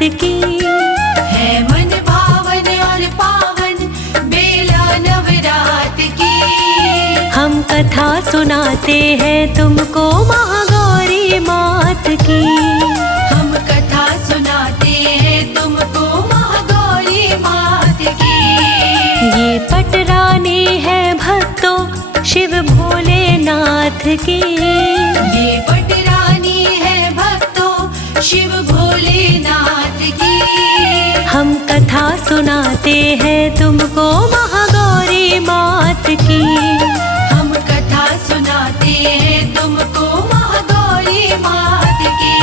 की। है मन भावन और पावन बेला नवरात की। हम कथा सुनाते हैं तुमको महागौरी मात की। हम कथा सुनाते हैं तुमको महागौरी मात की। ये पटरानी है भक्तों शिव भोलेनाथ की। ये पटरानी है भक्तों शिव भोलेनाथ की। हम कथा सुनाते हैं तुमको महागौरी मात की। हम कथा सुनाते हैं तुमको महागौरी मात की।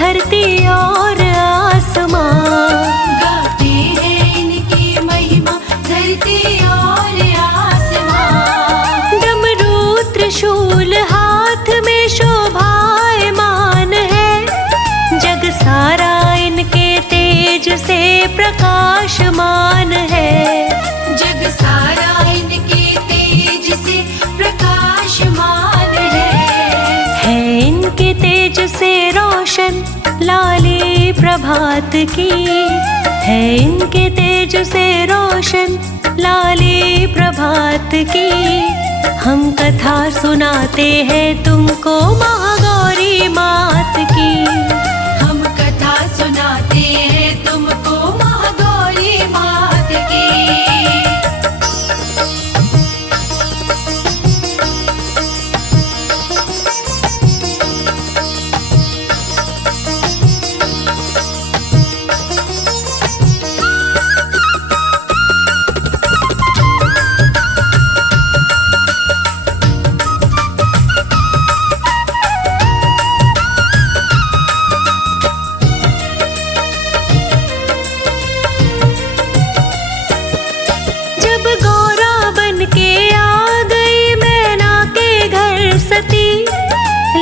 धरती और आसमां गाते हैं इनकी महिमा। धरती और आसमां डमरू त्रिशूल हाथ में शोभायमान है। जग सारा इनके तेज से प्रकाशमान है। जग सारा इनके तेज से प्रकाशमान है। इनके तेज से रोशन लाली प्रभात की। है इनके तेज से रोशन लाली प्रभात की। हम कथा सुनाते हैं तुमको महागौरी मात की। हम कथा सुनाते हैं तुमको महागौरी मात की।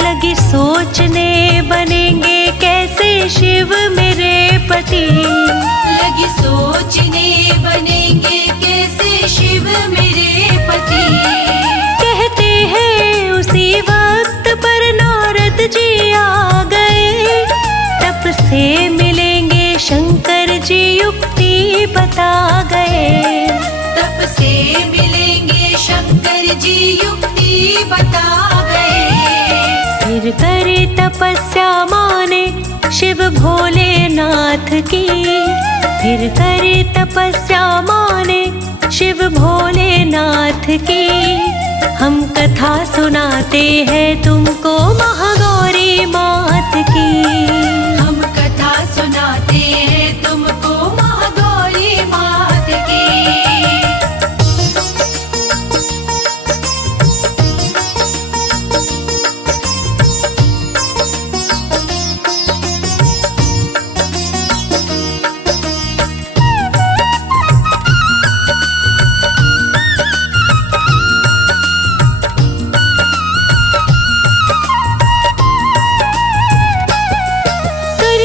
लगी सोचने बनेंगे कैसे शिव मेरे पति। लगी सोचने बनेंगे कैसे शिव मेरे पति। कहते हैं उसी वक्त पर नारद जी आ गए। तप से मिलेंगे शंकर जी युक्ति बता गए। तप से मिलेंगे शंकर जी युक्ति बता गए। फिर करे तपस्या माने शिव भोलेनाथ की। फिर करे तपस्या माने शिव भोलेनाथ की। हम कथा सुनाते हैं तुमको महागौरी मात की। हम कथा सुनाते हैं तुमको महागौरी मात की।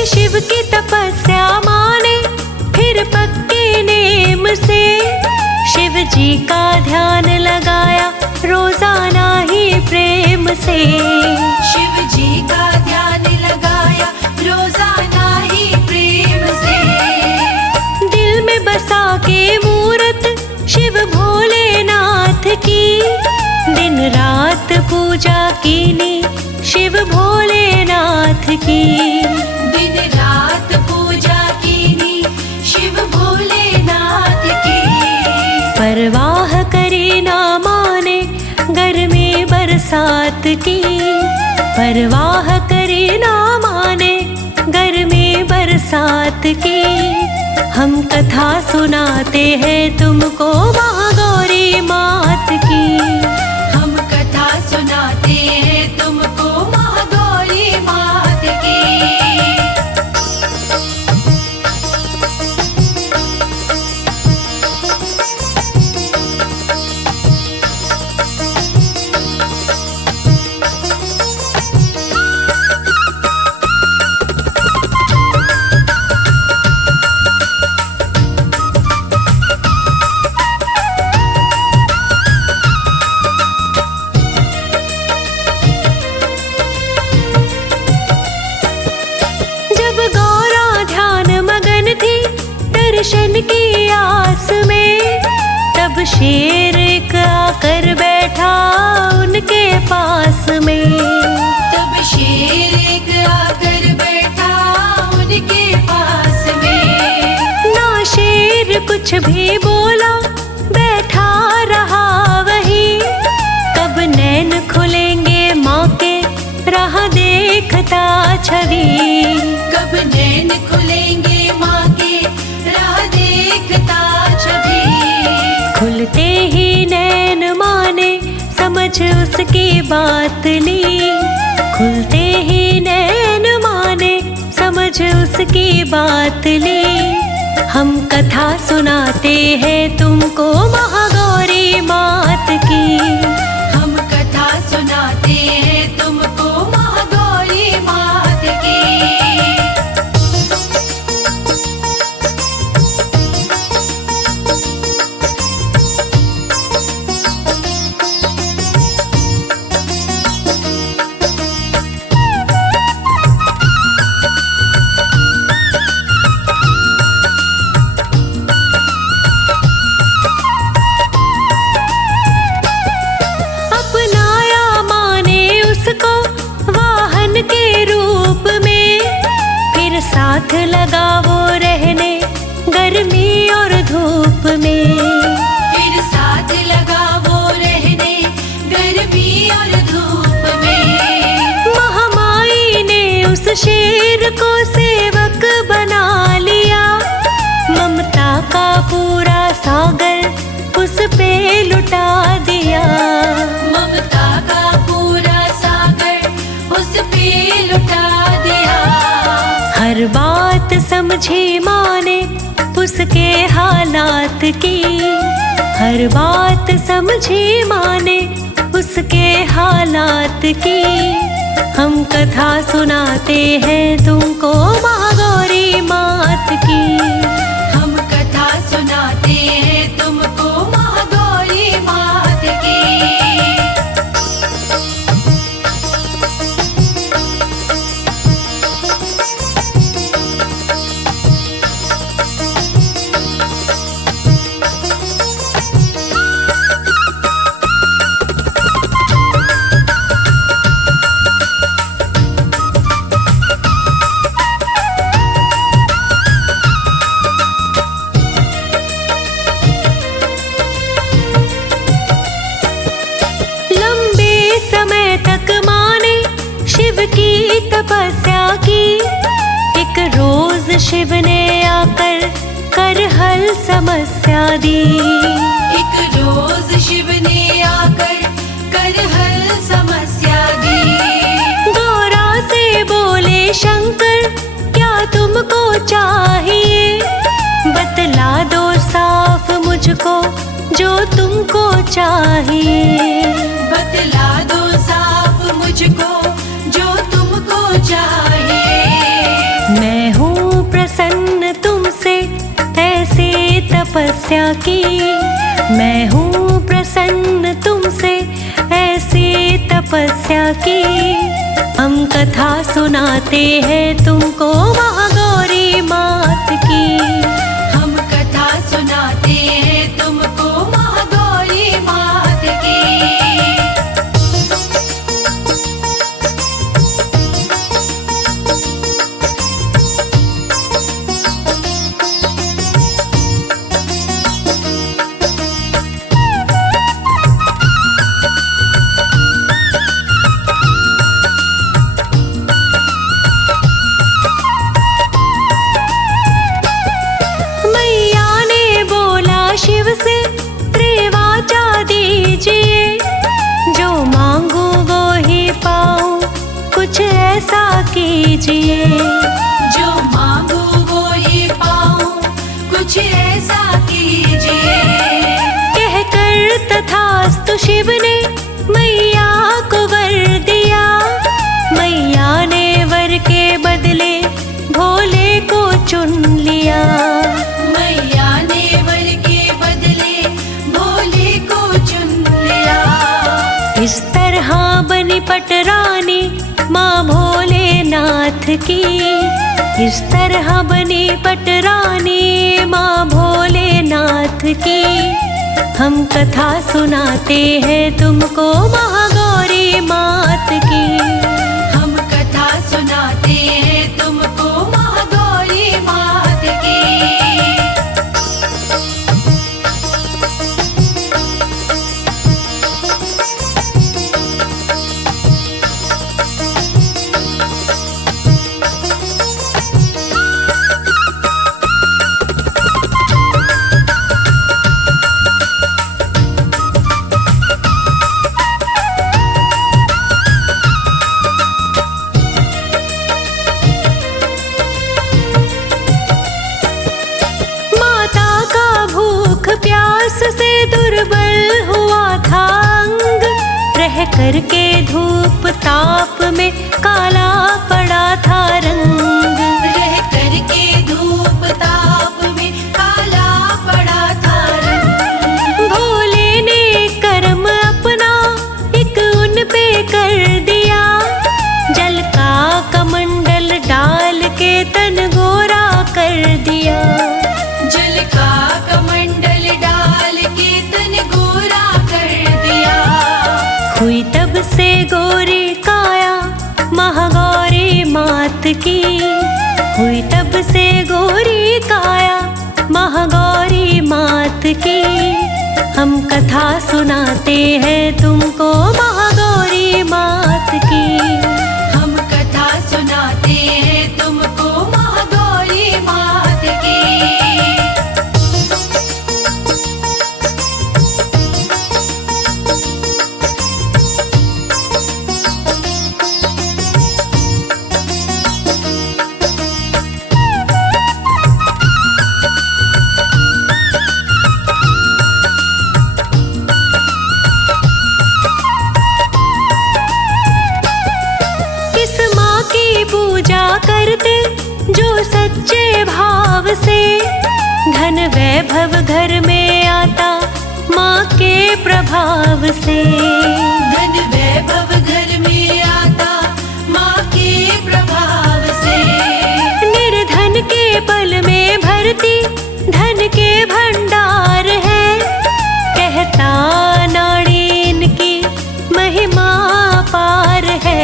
शिव की तपस्या माने फिर पक्के नेम से। शिव जी का ध्यान लगाया रोजाना ही प्रेम से। शिव जी का ध्यान लगाया रोजाना ही प्रेम से। दिल में बसा के मूरत शिव भोलेनाथ की। दिन रात पूजा कीनी शिव भोलेनाथ की। दिन रात पूजा कीनी शिव भोलेनाथ की। परवाह करे ना माने गर्मी बरसात की। परवाह करे ना माने गर्मी बरसात की। हम कथा सुनाते हैं तुमको महागौरी मात की। हम कथा सुनाते हैं तुमको महागौरी मात पास में। तब शेर एक आकर बैठा उनके पास में। तब शेर एक आकर बैठा उनके पास में। ना शेर कुछ भी बोला, बैठा रहा वहीं। कब नैन खुलेंगे माँ के, राह देखता छवि। कब नैन खुलेंगे माँ के, राह देखता छवि। खुलते ही नैन माँ ने समझ उसकी बात ली। खुलते ही नैन माँ ने समझ उसकी बात ली। हम कथा सुनाते हैं तुमको महागौरी मात की। हम कथा सुनाते हैं तुमको महागौरी मात की। साथ लगा वो रहने गर्मी और धूप में। फिर साथ लगा वो रहने गर्मी और धूप में। महामाई ने उस शेर को सेवक बना लिया। ममता का पूरा सागर उस पे लुटा दिया। ममता का पूरा सागर उस पे लुटा दिया। हर बात समझी माँ ने उसके हालात की। हर बात समझी माँ ने उसके हालात की। हम कथा सुनाते हैं तुमको महागौरी मात की। हम कथा सुनाते हैं तुमको महागौरी मात की। की तपस्या की। एक रोज शिव ने आकर कर हल समस्या दी। एक रोज शिव ने आकर कर हल समस्या दी। गौरा से बोले शंकर क्या तुमको चाहिए। बतला दो साफ मुझको जो तुमको चाहिए। बतला दो साफ मुझको जो तुमको चाहिए। मैं हूँ प्रसन्न तुमसे ऐसे तपस्या की। मैं हूँ प्रसन्न तुमसे ऐसे तपस्या की। हम कथा सुनाते हैं तुमको महागौरी मात की। हम कथा सुनाते हैं तुमको महागौरी मात की। कुछ ऐसा कीजिए। जो मांगो वो ही पाऊं, कुछ ऐसा कीजिए। कहकर तथास्तु शिव ने मैया को वर दिया। मैया ने वर के बदले भोले को चुन लिया। मैया ने वर के बदले भोले को चुन लिया। इस तरह तरह बनी पटरानी माँ भोलेनाथ की। इस तरह बनी पटरानी माँ भोलेनाथ की। हम कथा सुनाते हैं तुमको महागौरी मात की। हम कथा सुनाते हैं तुमको महागौरी मात की। से दुर्बल हुआ था अंग, रह करके धूप ताप में काला पड़ा था रंग। रह करके धूप ताप में काला पड़ा था रंग। भोले ने कर्म अपना एक उन पे कर दिया, जल का कमंडल डाल के तन गोरा कर दिया। जल का कमंडल डाल के तन गोरा कर दिया। हुई तब से गोरी काया महागौरी मात की। हुई तब से गोरी काया महागौरी मात की। हम कथा सुनाते हैं तुमको महागौरी मात की। हम कथा सुनाते हैं तुमको महागौरी मात की। करते जो सच्चे भाव से, धन वैभव घर में आता माँ के प्रभाव से। धन वैभव घर में आता माँ के प्रभाव से। निर्धन के पल में भरती धन के भंडार है, कहता नाड़ी इनकी महिमा पार है।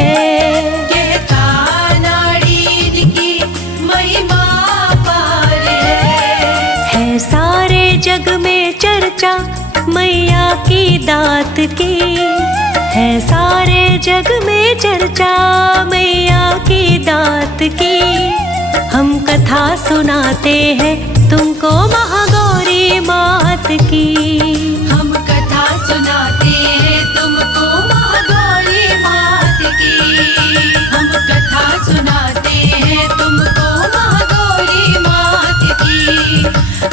सारे जग में चर्चा मैया की दात की है। सारे जग में चर्चा मैया की दात की। हम कथा सुनाते हैं तुमको महागौरी मात की। हम कथा सुनाते हैं तुमको महागौरी मात की। हम कथा सुनाते हैं तुमको महागौरी मात की।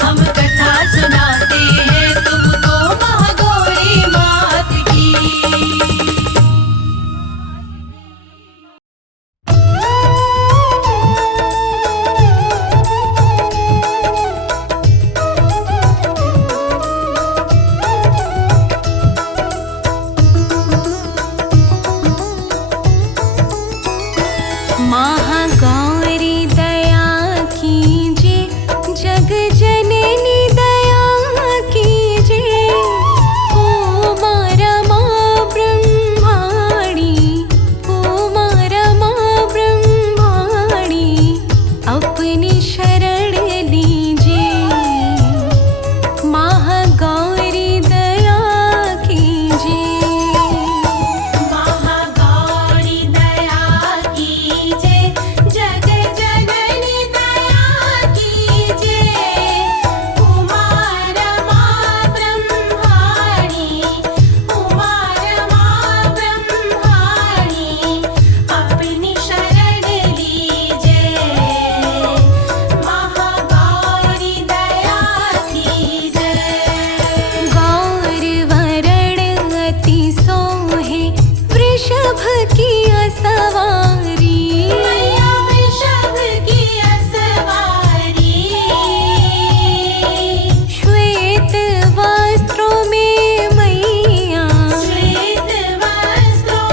हम कथा सुनाते हैं तुमको महागौरी मात की। महागौरी दया कीजे, जग जननी दया कीजे। ओ माँ रमा ब्रह्माणी, ओ माँ रमा ब्रह्माणी, अपनी शरण लीजे। महागौरी दया कीजे। महागौरी दया कीजे, जग जननी दया कीजे। उमा रमा ब्रह्माणी, उमा रमा ब्रह्माणी, अपनी शरण लीजे। महागौरी दया कीजे। गौर वरण अति सोहे, वृषभ की सवारी। मैया वृषभ की सवारी। श्वेत वस्त्रों में मैया, श्वेत वस्त्रों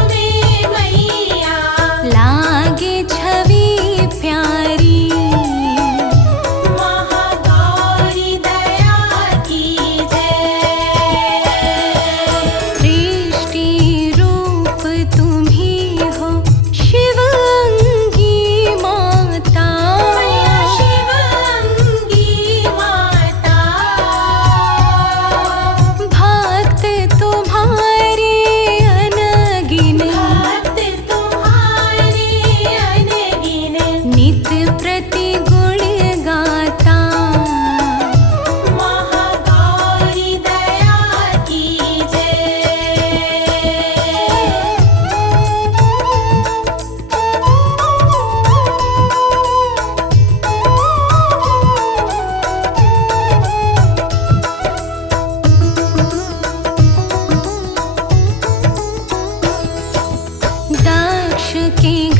की